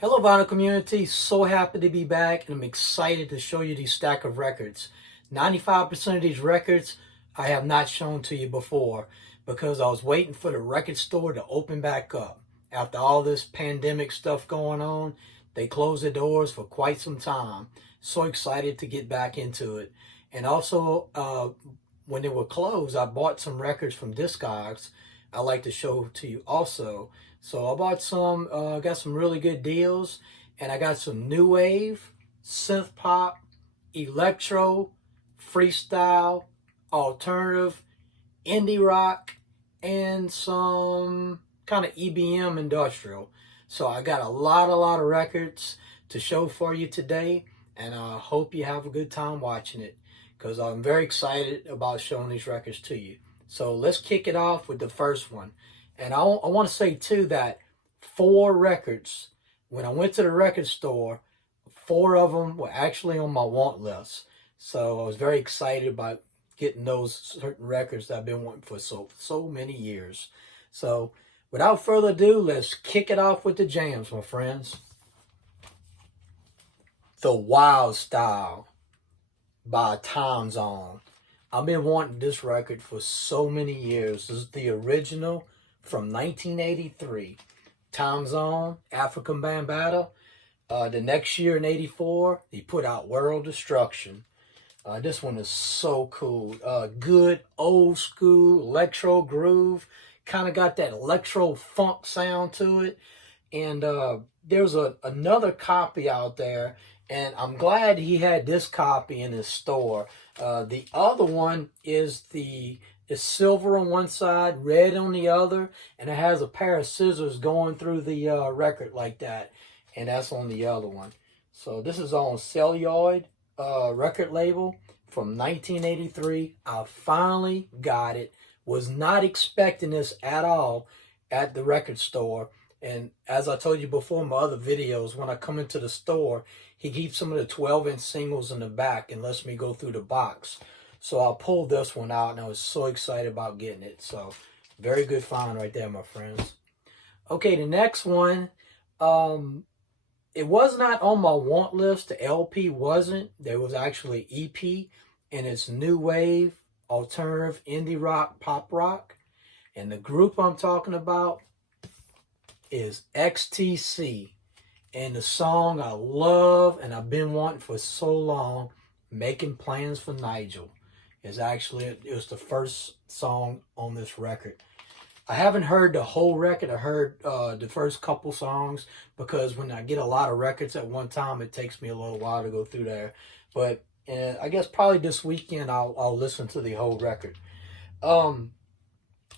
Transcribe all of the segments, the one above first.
Hello, vinyl community. So happy to be back, and I'm excited to show you these stack of records. 95% of these records I have not shown to you before because I was waiting for the record store to open back up. After all this pandemic stuff going on, they closed the doors for quite some time. So excited to get back into it. And also, when they were closed, I bought some records from Discogs I like to show to you also. So I bought some, got some really good deals, and I got some new wave, synthpop, electro, freestyle, alternative, indie rock, and some kind of EBM industrial. So I got a lot of records to show for you today, and I hope you have a good time watching it because I'm very excited about showing these records to you. So let's kick it off with the first one. And I want to say, too, that 4 records, when I went to the record store, 4 of them were actually on my want list. So I was very excited about getting those certain records that I've been wanting for so many years. So without further ado, let's kick it off with the jams, my friends. The Wild Style by Thompson. I've been wanting this record for so many years. This is the original from 1983. Thompson, African Bambaataa. The next year in 84, he put out World Destruction. This one is so cool. Good old school electro groove. Kind of got that electro funk sound to it. And there's another copy out there, and I'm glad he had this copy in his store. The other one is silver on one side, red on the other, and it has a pair of scissors going through the record like that, and that's on the other one. So this is on Celluloid record label from 1983. I finally got it. Was not expecting this at all at the record store. And as I told you before in my other videos, when I come into the store, he keeps some of the 12-inch singles in the back and lets me go through the box. So I pulled this one out, and I was so excited about getting it. So very good find right there, my friends. Okay, the next one, it was not on my want list. The LP wasn't. There was actually EP, and it's new wave, alternative, indie rock, pop rock. And the group I'm talking about is XTC. And the song I love and I've been wanting for so long, Making Plans for Nigel, it was the first song on this record. I haven't heard the whole record. I heard the first couple songs because when I get a lot of records at one time, it takes me a little while to go through there. But I guess probably this weekend I'll listen to the whole record.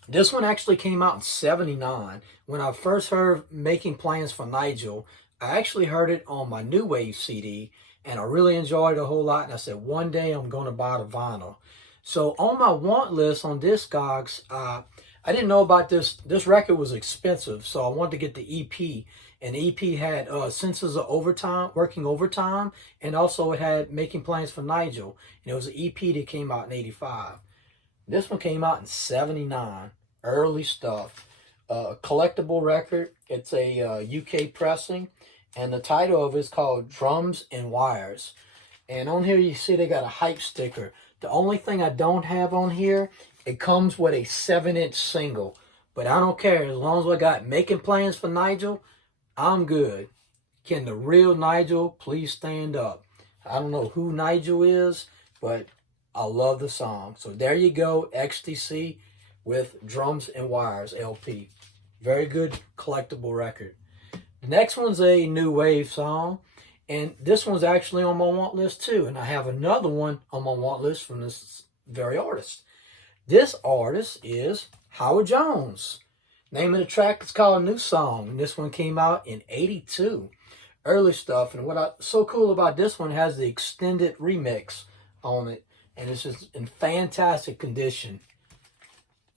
This one actually came out in 79. When I first heard Making Plans for Nigel, I actually heard it on my New Wave CD, and I really enjoyed it a whole lot, and I said, one day I'm going to buy the vinyl. So on my want list on Discogs, I didn't know about this. This record was expensive, so I wanted to get the EP, and the EP had Senses of Overtime, Working Overtime, and also it had Making Plans for Nigel, and it was an EP that came out in 85. This one came out in 79. Early stuff. Collectible record. It's a UK pressing, and the title of it is called Drums and Wires. And on here you see they got a hype sticker. The only thing I don't have on here, it comes with a 7-inch single. But I don't care. As long as I got Making Plans for Nigel, I'm good. Can the real Nigel please stand up? I don't know who Nigel is, but I love the song. So there you go, XTC with Drums and Wires LP. Very good collectible record. The next one's a new wave song, and this one's actually on my want list too. And I have another one on my want list from this very artist. This artist is Howard Jones. Name of the track is called New Song, and this one came out in 82. Early stuff, and what's so cool about this one, has the extended remix on it, and it's just in fantastic condition.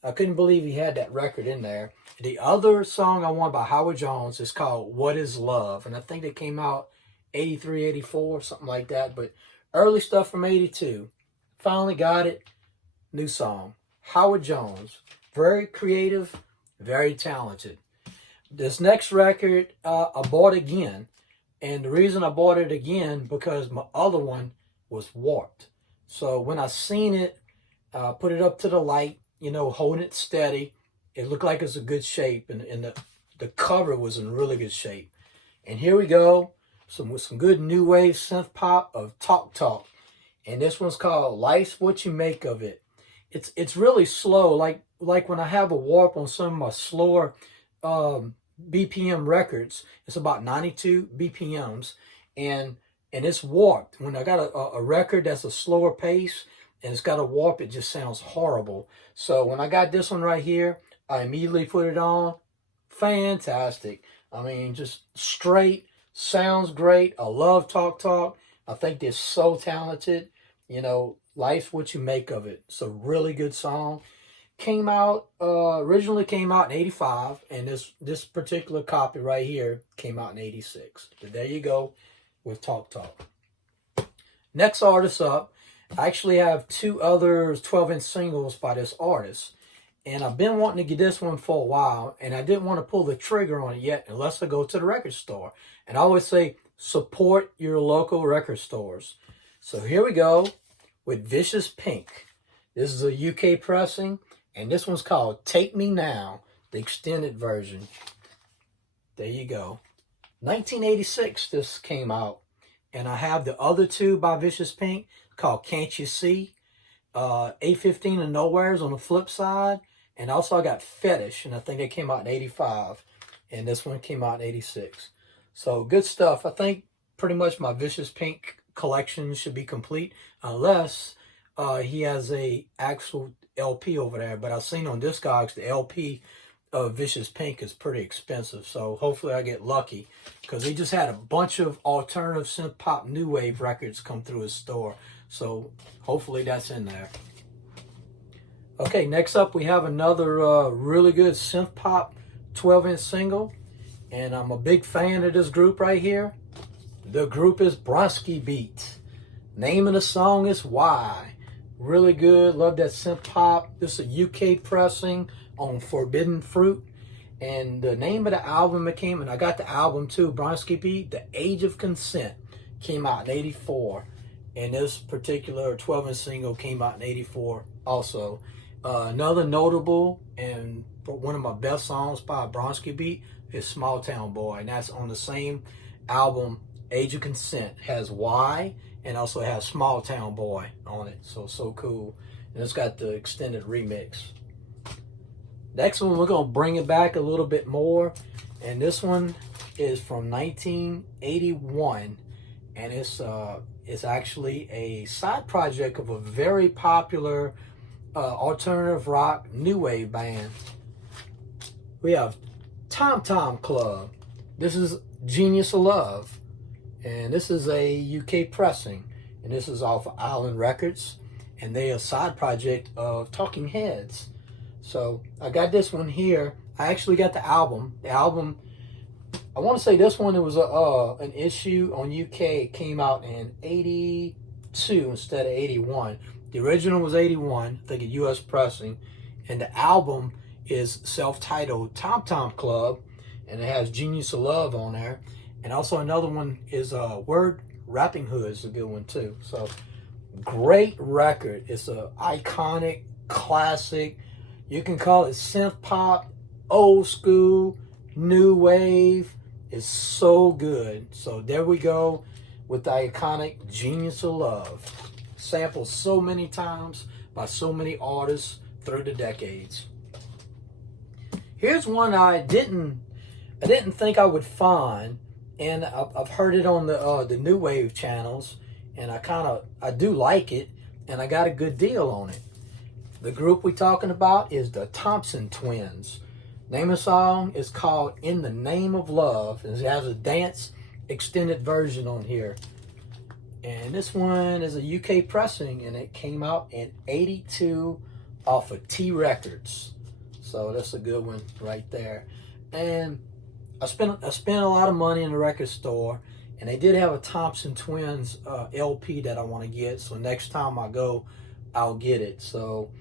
I couldn't believe he had that record in there. The other song I want by Howard Jones is called What Is Love, and I think it came out 83, 84, something like that, but early stuff from 82. Finally got it. New song. Howard Jones. Very creative, very talented. This next record, I bought again. And the reason I bought it again, because my other one was warped. So when I seen it, put it up to the light, you know, holding it steady, it looked like it's a good shape. And the cover was in really good shape. And here we go, with some good new wave synth pop of Talk Talk. And this one's called Life's What You Make of It. It's really slow, like when I have a warp on some of my slower BPM records. It's about 92 BPMs, and it's warped. When I got a record that's a slower pace and it's got a warp, it just sounds horrible. So when I got this one right here, I immediately put it on. Fantastic. I mean, just straight, sounds great. I love Talk Talk. I think they're so talented. You know, Life's What You Make of It. It's a really good song. Came out, originally came out in 85, and this particular copy right here came out in 86. But there you go with Talk Talk. Next artist up, I actually have two other 12-inch singles by this artist. And I've been wanting to get this one for a while, and I didn't want to pull the trigger on it yet unless I go to the record store. And I always say, support your local record stores. So here we go with Vicious Pink. This is a UK pressing, and this one's called Take Me Now, the extended version. There you go. 1986 this came out, and I have the other two by Vicious Pink called Can't You See? 815 and Nowhere's on the flip side. And also I got Fetish, and I think it came out in 85. And this one came out in 86. So good stuff. I think pretty much my Vicious Pink collection should be complete unless he has a actual LP over there. But I've seen on Discogs the LP of Vicious Pink is pretty expensive. So hopefully I get lucky, because he just had a bunch of alternative synth pop new wave records come through his store. So hopefully that's in there. Okay, next up we have another really good synth pop 12-inch single, and I'm a big fan of this group right here. The group is Bronski Beat. Name of the song is Why. Really good, love that synth pop. This is a UK pressing on Forbidden Fruit, and the name of the album it came, and I got the album too, Bronski Beat, The Age of Consent, came out in 84, and this particular 12-inch single came out in 84 also. Another notable and one of my best songs by Bronski Beat is Small Town Boy, and that's on the same album, Age of Consent. It has Why, and also has Small Town Boy on it. So cool. And it's got the extended remix. Next one, we're going to bring it back a little bit more, and this one is from 1981, and it's actually a side project of a very popular alternative rock new wave band. We have Tom Tom Club. This is Genius of Love, and this is a UK pressing, and this is off of Island Records, and they are a side project of Talking Heads. So I got this one here. I actually got the album. The album, I want to say this one, it was an issue on UK. It came out in 82 instead of 81. The original was 81, I think a US pressing, and the album is self-titled Tom Tom Club, and it has Genius of Love on there. And also another one is Word Rapping Hood is a good one too. So great record. It's a iconic, classic. You can call it synth pop, old school, new wave. It's so good. So there we go with the iconic Genius of Love. Sampled so many times by so many artists through the decades. Here's one I didn't think I would find, and I've heard it on the new wave channels, and I do like it, and I got a good deal on it. The group we're talking about is the Thompson Twins. Name of the song is called In the Name of Love, and it has a dance extended version on here. And this one is a UK pressing, and it came out in 82 off of T Records. So that's a good one right there. And I spent a lot of money in the record store, and they did have a Thompson Twins LP that I want to get. So next time I go, I'll get it. So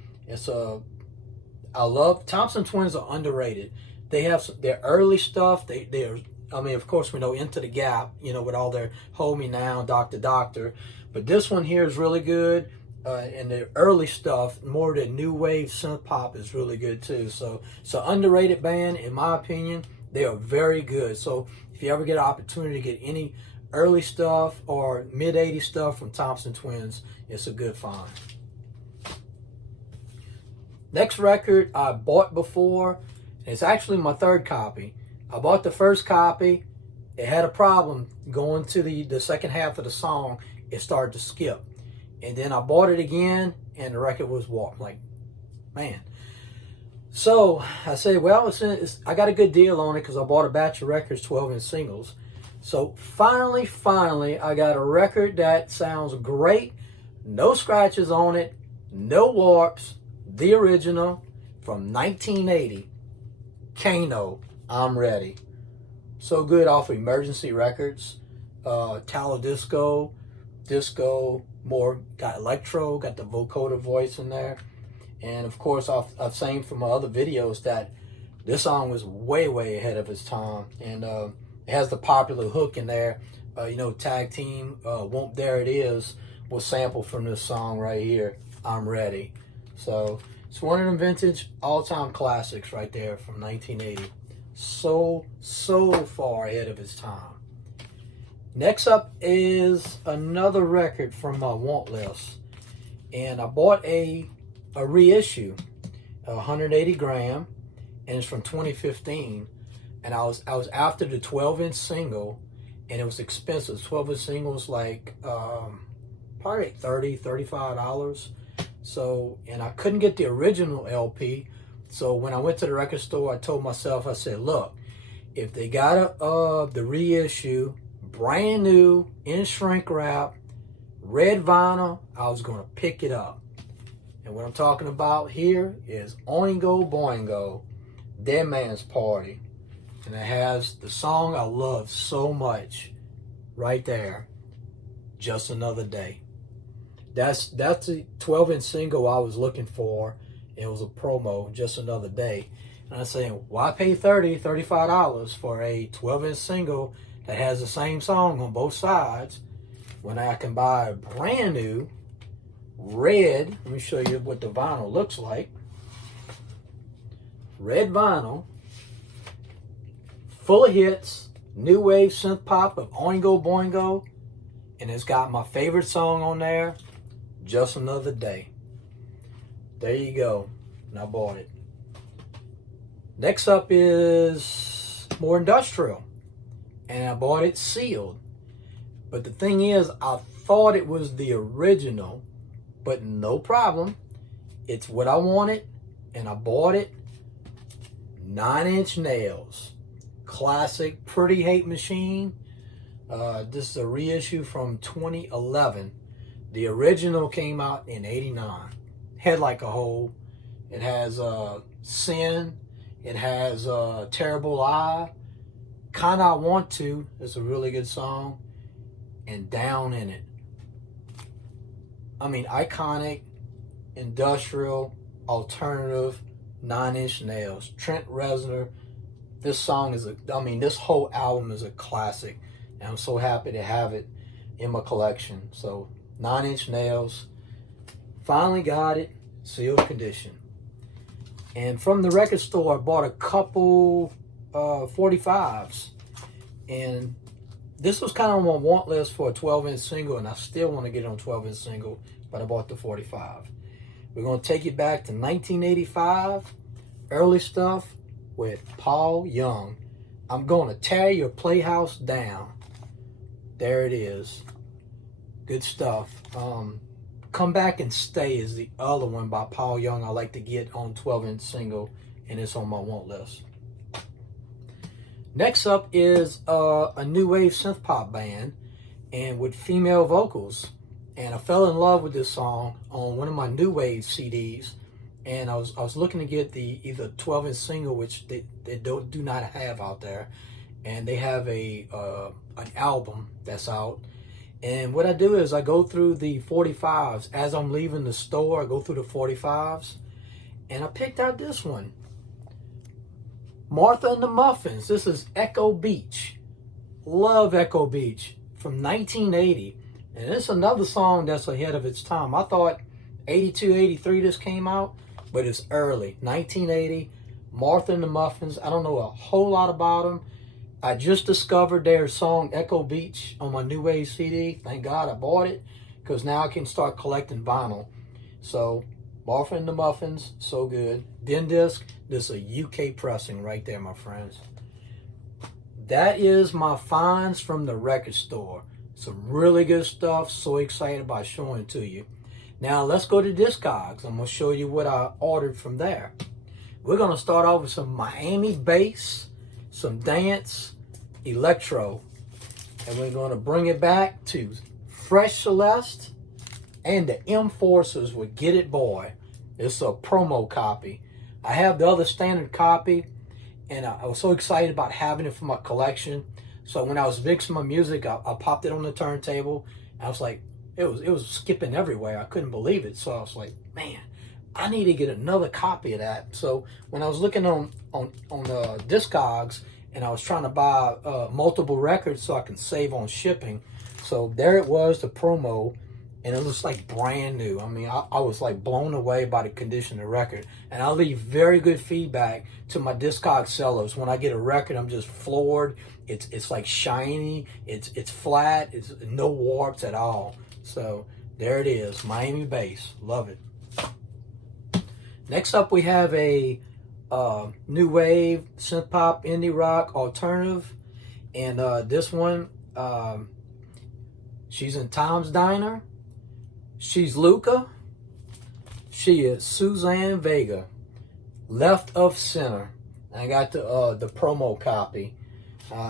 I love Thompson Twins are underrated. they have their early stuff. They're, I mean, of course, we know Into the Gap, you know, with all their Hold Me Now, Doctor Doctor. But this one here is really good. And the early stuff, more of the new wave synth pop is really good too. So underrated band, in my opinion. They are very good. So if you ever get an opportunity to get any early stuff or mid 80s stuff from Thompson Twins, it's a good find. Next record I bought before, and it's actually my third copy. I bought the first copy. It had a problem going to the second half of the song. It started to skip. And then I bought it again, and the record was warped. Like, man. So I said, well, I got a good deal on it because I bought a batch of records, 12-inch singles. So finally, I got a record that sounds great. No scratches on it, no warps. The original from 1980, Kano, I'm Ready. So good off of Emergency Records, Tala Disco, more got Electro, got the vocoder voice in there. And of course, I've seen from my other videos that this song was way ahead of its time. And it has the popular hook in there. You know, Tag Team, Won't There It Is, was sampled from this song right here, I'm Ready. So it's one of them vintage all-time classics right there from 1980. So far ahead of its time. Next up is another record from my want list. And I bought a reissue, 180 gram, and it's from 2015. And I was after the 12-inch single, and it was expensive. 12-inch single was like probably $35. So, and I couldn't get the original LP. So when I went to the record store, I told myself, I said, look, if they got the reissue, brand new, in shrink wrap, red vinyl, I was going to pick it up. And what I'm talking about here is Oingo Boingo, Dead Man's Party. And it has the song I love so much right there, Just Another Day. That's the 12-inch single I was looking for. It was a promo, Just Another Day. And I'm saying, why pay $35 for a 12-inch single that has the same song on both sides when I can buy a brand new red, let me show you what the vinyl looks like. Red vinyl, full of hits, new wave synth pop of Oingo Boingo, and it's got my favorite song on there, Just Another Day. There you go. And I bought it. Next up is more industrial. And I bought it sealed. But the thing is, I thought it was the original, but no problem. It's what I wanted, and I bought it. 9-inch Nails. Classic Pretty Hate Machine. This is a reissue from 2011. The original came out in 89. Head Like a Hole. It has Sin. It has Terrible Lie. Kinda I Want To. It's a really good song. And Down in It. I mean, iconic, industrial, alternative, 9-inch Nails. Trent Reznor. This song is this whole album is a classic. And I'm so happy to have it in my collection. So, 9-inch Nails. Finally got it. Sealed condition. And from the record store, I bought a couple 45s. And this was kind of on my want list for a 12-inch single, and I still want to get it on 12-inch single, but I bought the 45. We're going to take it back to 1985, early stuff with Paul Young. I'm going to tear your playhouse down. There it is. Good stuff. Come Back and Stay is the other one by Paul Young I like to get on 12-inch single, and it's on my want list. Next up is a new wave synth pop band, and with female vocals. And I fell in love with this song on one of my new wave CDs, and I was looking to get the either 12-inch single, which they do not have out there, and they have an album that's out. And what I do is I go through the 45s as I'm leaving the store. I go through the 45s, and I picked out this one. Martha and the Muffins. This is Echo Beach. Love Echo Beach from 1980. And it's another song that's ahead of its time. I thought 82, 83 this came out, but it's early. 1980, Martha and the Muffins. I don't know a whole lot about them. I just discovered their song Echo Beach on my New Wave CD. Thank God I bought it, because now I can start collecting vinyl. So, Martha and the Muffins, so good. Then this is a UK pressing right there, my friends. That is my finds from the record store. Some really good stuff. So excited about showing it to you. Now let's go to Discogs. I'm going to show you what I ordered from there. We're going to start off with some Miami bass, some dance, electro. And we're going to bring it back to Fresh Celeste and the M-Forces with Get It Boy. It's a promo copy. I have the other standard copy, and I was so excited about having it for my collection. So when I was mixing my music, I popped it on the turntable. And I was like, it was skipping everywhere. I couldn't believe it. So I was like, man, I need to get another copy of that. So when I was looking on Discogs, and I was trying to buy multiple records so I can save on shipping. So there it was, the promo, and it looks like brand new. I mean, I was like blown away by the condition of the record. And I leave very good feedback to my Discog sellers. When I get a record, I'm just floored. It's like shiny. It's flat. It's no warps at all. So there it is, Miami bass. Love it. Next up, we have a new wave, synthpop, indie rock, alternative. And this one, she's in Tom's Diner. She's Luca. She is Suzanne Vega. Left of Center. I got the promo copy.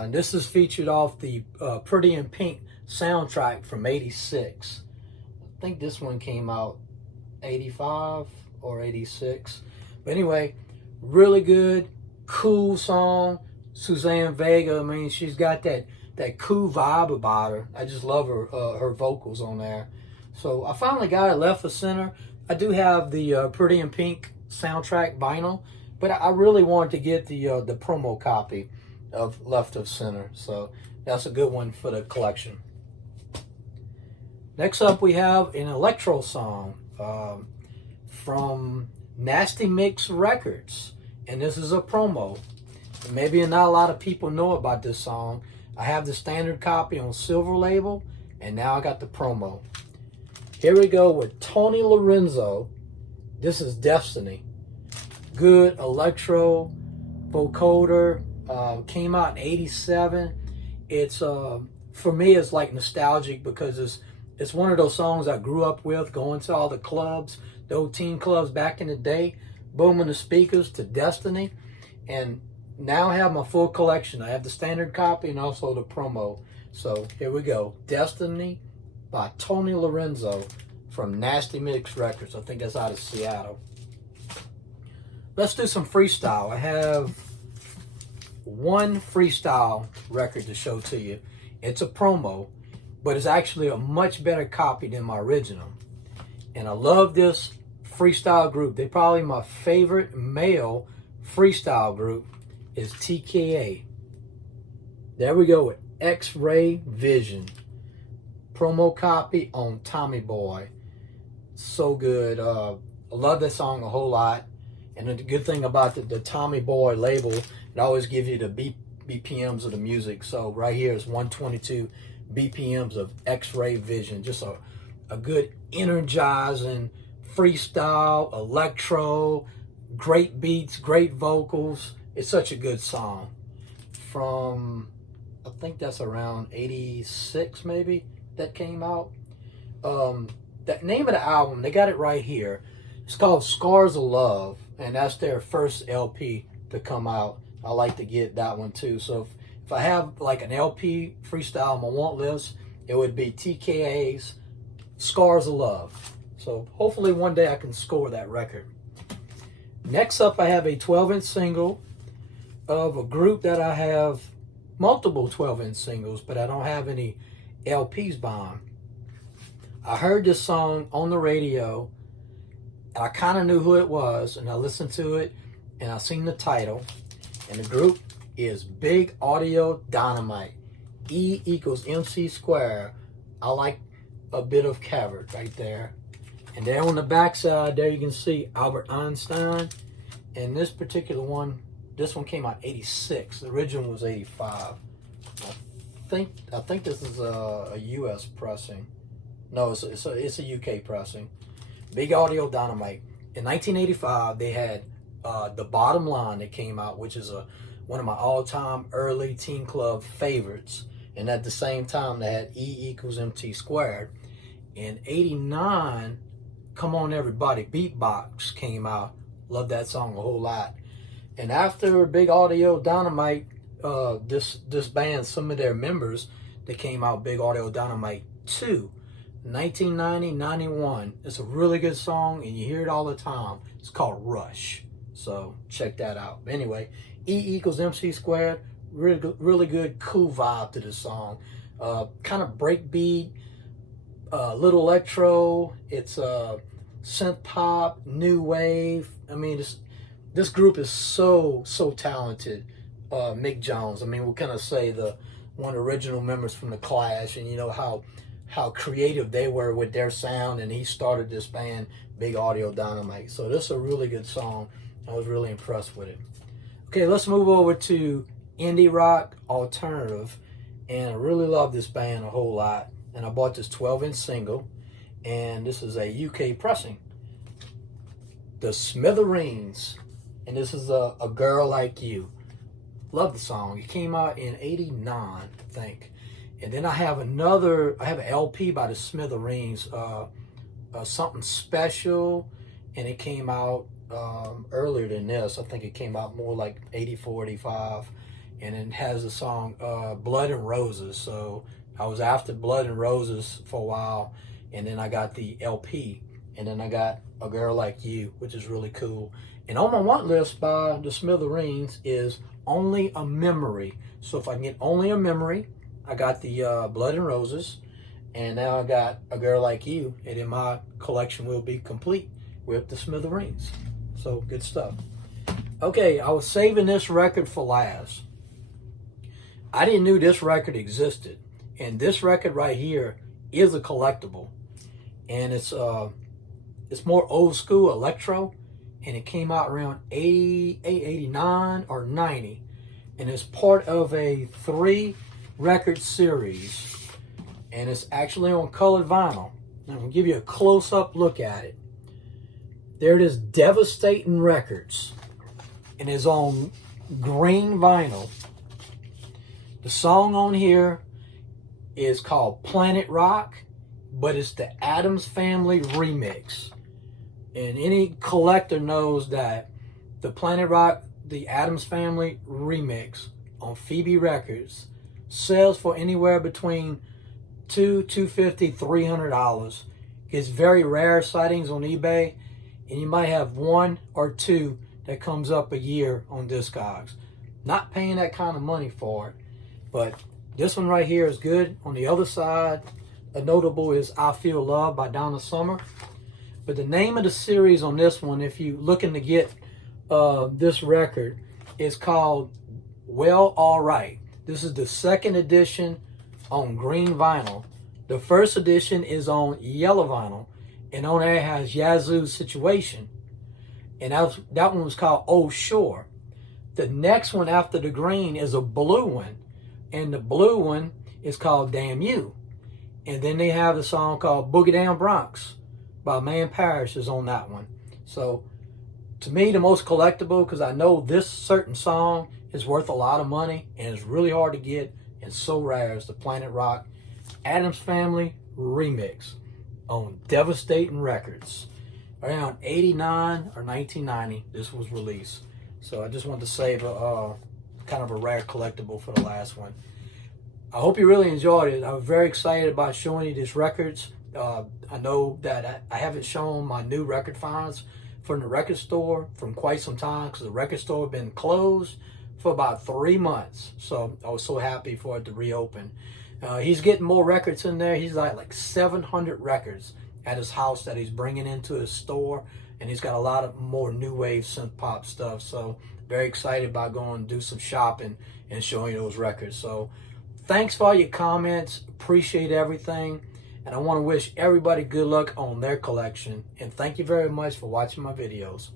This is featured off the Pretty in Pink soundtrack from '86. I think this one came out '85 or '86. But anyway, really good, cool song. Suzanne Vega, I mean, she's got that cool vibe about her. I just love her vocals on there. So I finally got it, Left of Center. I do have the Pretty in Pink soundtrack vinyl, but I really wanted to get the promo copy of Left of Center. So that's a good one for the collection. Next up, we have an electro song from Nasty Mix Records, and this is a promo. Maybe not a lot of people know about this song. I have the standard copy on Silver Label, and now I got the promo. Here we go with Tony Lorenzo. This is Destiny. Good electro vocoder. Came out in '87. It's for me, it's like nostalgic because it's one of those songs I grew up with, going to all the clubs, the old teen clubs back in the day, booming the speakers to Destiny. And now I have my full collection. I have the standard copy and also the promo. So here we go. Destiny by Tony Lorenzo from Nasty Mix Records. I think that's out of Seattle. Let's do some freestyle. I have one freestyle record to show to you. It's a promo, but it's actually a much better copy than my original. And I love this freestyle group. They're probably my favorite male freestyle group is TKA. There we go with X-Ray Vision. Promo copy on Tommy Boy. So good. I love that song a whole lot. And the good thing about the Tommy Boy label, it always gives you the BPMs of the music. So right here is 122 BPMs of X-Ray Vision. Just a good energizing freestyle, electro, great beats, great vocals. It's such a good song. From, I think that's around 86 maybe that came out. The name of the album, they got it right here. It's called Scars of Love, and that's their first LP to come out. I like to get that one too. So if I have like an LP freestyle on my want list, it would be TKA's Scars of Love. So hopefully one day I can score that record. Next up, I have a 12-inch single of a group that I have multiple 12-inch singles, but I don't have any LPs by them. I heard this song on the radio, and I kind of knew who it was, and I listened to it, and I seen the title, And the group is Big Audio Dynamite. E equals MC squared. I like a bit of Cavert right there. And then on the back side there you can see Albert Einstein. And this particular one, this one came out 86. The original was 85. I think this is a US pressing. No, it's a UK pressing. Big Audio Dynamite. In 1985, they had The Bottom Line that came out, which is one of my all-time early teen club favorites. And at the same time, they had E equals MC squared. In 89, Come On Everybody, Beatbox came out. Love that song a whole lot. And after Big Audio Dynamite, this band, some of their members, they came out Big Audio Dynamite 2. 1990-91. It's a really good song, and you hear it all the time. It's called Rush. So check that out. But anyway, E equals MC squared. Really good, cool vibe to this song. Kind of breakbeat, little electro. It's synth pop, new wave. I mean, this group is so talented. Mick Jones. I mean, what can I say? One of the original members from the Clash, and you know how creative they were with their sound, and he started this band, Big Audio Dynamite. So this is a really good song. I was really impressed with it. Okay, let's move over to indie rock alternative, and I really love this band a whole lot. And I bought this 12-inch single, and this is a UK pressing. The Smithereens, and this is a Girl Like You. Love the song. It came out in 89, I think. And then I have an LP by the Smithereens, Something Special, and it came out earlier than this. I think it came out more like 84, 85, and it has the song Blood and Roses. So I was after Blood and Roses for a while, and then I got the LP, and then I got A Girl Like You, which is really cool. And on my want list by the Smithereens is Only a Memory. So if I can get Only a Memory, I got the Blood and Roses, and now I got A Girl Like You, and then my collection will be complete with the Smithereens. So good stuff. Okay, I was saving this record for last. I didn't know this record existed, and this record right here is a collectible, and it's more old school electro, and it came out around 89 or 90, and it's part of a 3-record series, and it's actually on colored vinyl. I'm going to give you a close-up look at it. There it is, Devastating Records, and it's on green vinyl. The song on here is called Planet Rock, but it's the Addams Family remix. And any collector knows that the Planet Rock, the Addams Family remix on Phoebe Records sells for anywhere between $250, $300. It's very rare sightings on eBay, and you might have 1 or 2 that comes up a year on Discogs. Not paying that kind of money for it, but this one right here is good. On the other side, a notable is I Feel Love by Donna Summer. But the name of the series on this one, if you're looking to get this record, is called Well Alright. This is the second edition on green vinyl. The first edition is on yellow vinyl, and on there it has Yazoo's Situation. And that one was called Oh Sure. The next one after the green is a blue one, and the blue one is called Damn You. And then they have a song called Boogie Down Bronx by Man Parrish is on that one. So to me, the most collectible, because I know this certain song is worth a lot of money and it's really hard to get and so rare, is the Planet Rock Addams Family remix on Devastating Records. Around 89 or 1990, this was released. So I just wanted to save a kind of a rare collectible for the last one. I hope you really enjoyed it. I was very excited about showing you these records. I know that I haven't shown my new record finds from the record store from quite some time, because the record store had been closed for about 3 months. So I was so happy for it to reopen. He's getting more records in there. He's like 700 records at his house that he's bringing into his store, and he's got a lot of more new wave synth pop stuff. So Very excited about going to do some shopping and showing you those records. So thanks for all your comments. Appreciate everything. And I want to wish everybody good luck on their collection. And thank you very much for watching my videos.